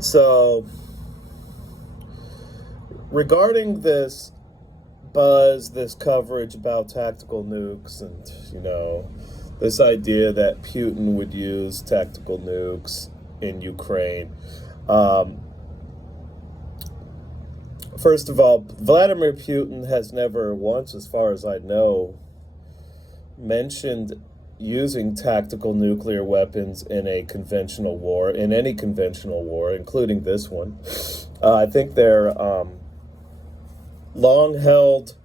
So, regarding this buzz, this coverage about tactical nukes, and, this idea that Putin would use tactical nukes in Ukraine. First of all, Vladimir Putin has never once, as far as I know, mentioned using tactical nuclear weapons in a conventional war, in any conventional war, including this one. I think their long-held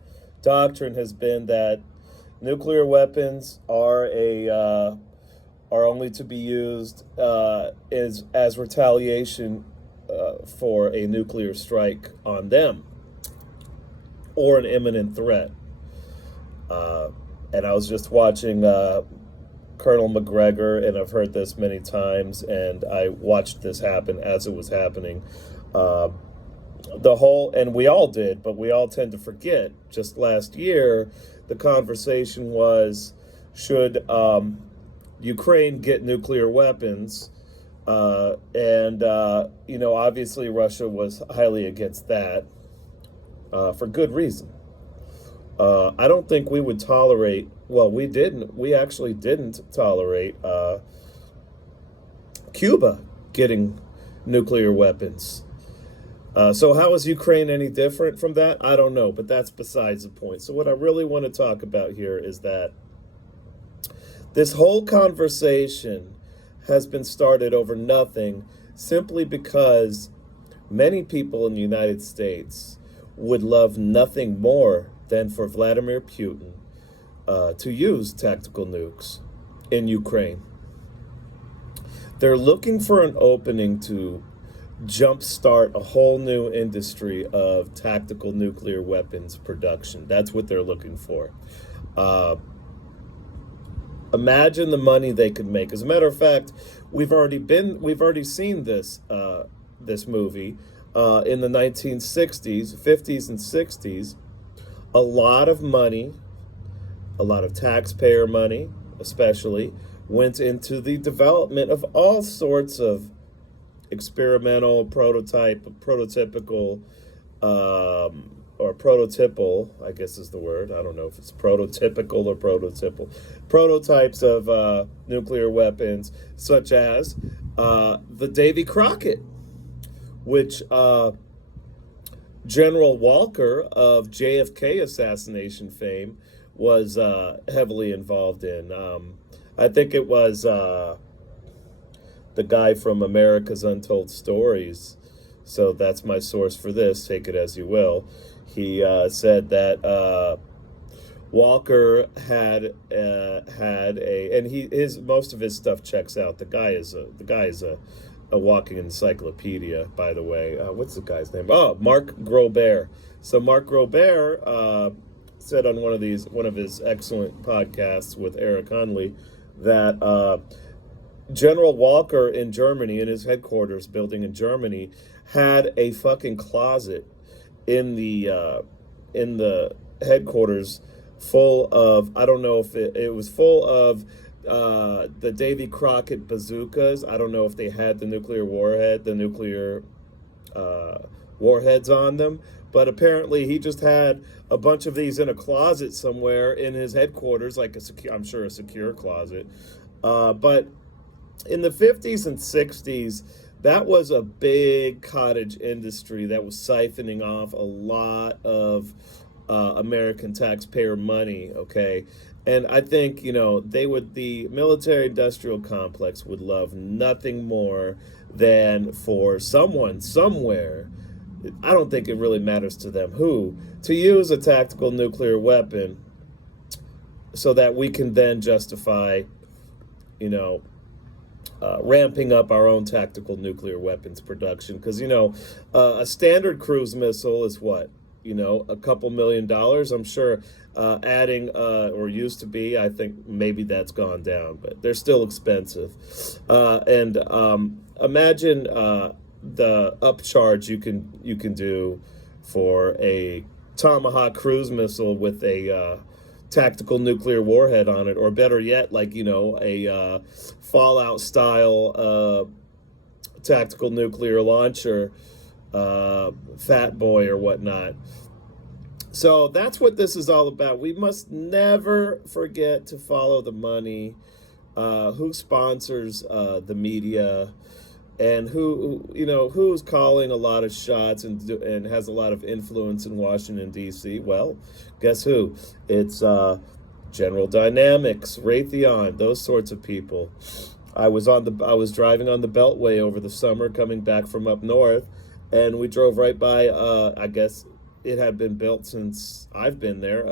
doctrine has been that nuclear weapons are only to be used as retaliation for a nuclear strike on them or an imminent threat. And I was just watching Colonel McGregor, and I've heard this many times, and I watched this happen as it was happening. And we all did, but we all tend to forget. Just last year, the conversation was, should Ukraine get nuclear weapons? Obviously Russia was highly against that for good reason. I don't think we would tolerate, we actually didn't tolerate Cuba getting nuclear weapons. So how is Ukraine any different from that? I don't know, but that's besides the point. So what I really want to talk about here is that this whole conversation has been started over nothing, simply because many people in the United States would love nothing more than for Vladimir Putin to use tactical nukes in Ukraine. They're looking for an opening to jumpstart a whole new industry of tactical nuclear weapons production. That's what they're looking for. Imagine the money they could make. As a matter of fact, we've already seen this movie in the 1960s, 50s, and 60s. A lot of money, a lot of taxpayer money, especially, went into the development of all sorts of experimental, prototypical, or prototypal, I guess is the word. I don't know if it's prototypical or prototypal. Prototypes of nuclear weapons, such as the Davy Crockett, which General Walker of JFK assassination fame was heavily involved in. I think it was the guy from America's Untold Stories. So that's my source for this. Take it as you will. He said that Walker had most of his stuff checks out. The guy is a walking encyclopedia, by the way. What's the guy's name? Oh, Mark Grobert. So Mark Grobert said on one of his excellent podcasts with Eric Hunley that General Walker in Germany, in his headquarters building in Germany, had a fucking closet in the headquarters full of, I don't know if it was full of the Davy Crockett bazookas. I don't know if they had the nuclear warheads on them, but apparently he just had a bunch of these in a closet somewhere in his headquarters, like I'm sure a secure closet. But in the 50s and 60s, that was a big cottage industry that was siphoning off a lot of American taxpayer money, okay? And I think, the military-industrial complex would love nothing more than for someone, somewhere, I don't think it really matters to them who, to use a tactical nuclear weapon so that we can then justify, ramping up our own tactical nuclear weapons production. Because, a standard cruise missile is what? A couple $1 million. I'm sure adding, or used to be, I think maybe that's gone down, but they're still expensive. And imagine the upcharge you can do for a Tomahawk cruise missile with a tactical nuclear warhead on it, or better yet, like, a Fallout style tactical nuclear launcher, Fat Boy or whatnot. So that's what this is all about. We must never forget to follow the money, who sponsors the media, and who's calling a lot of shots and has a lot of influence in Washington, D.C. Well, guess who? It's General Dynamics, Raytheon, those sorts of people. I was driving on the Beltway over the summer, coming back from up north, and we drove right by. I guess it had been built since I've been there.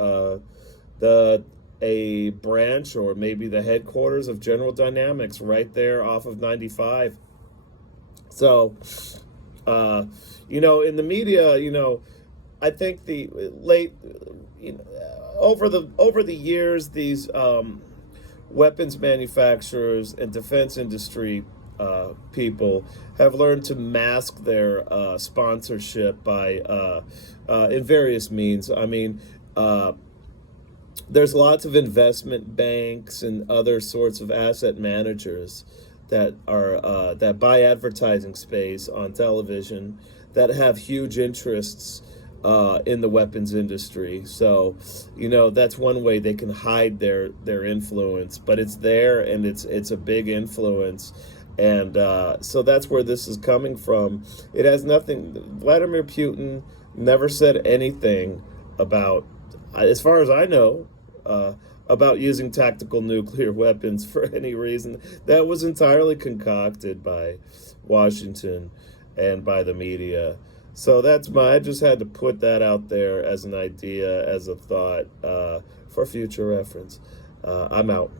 A branch or maybe the headquarters of General Dynamics right there off of 95. So, in the media, I think the late, over the years, these weapons manufacturers and defense industry people have learned to mask their sponsorship by in various means. I mean, there's lots of investment banks and other sorts of asset managers that buy advertising space on television that have huge interests in the weapons industry. So, that's one way they can hide their influence, but it's there and it's a big influence. And so that's where this is coming from. It has nothing. Vladimir Putin never said anything about, as far as I know, about using tactical nuclear weapons for any reason. That was entirely concocted by Washington and by the media. So I just had to put that out there as an idea, as a thought, for future reference. I'm out.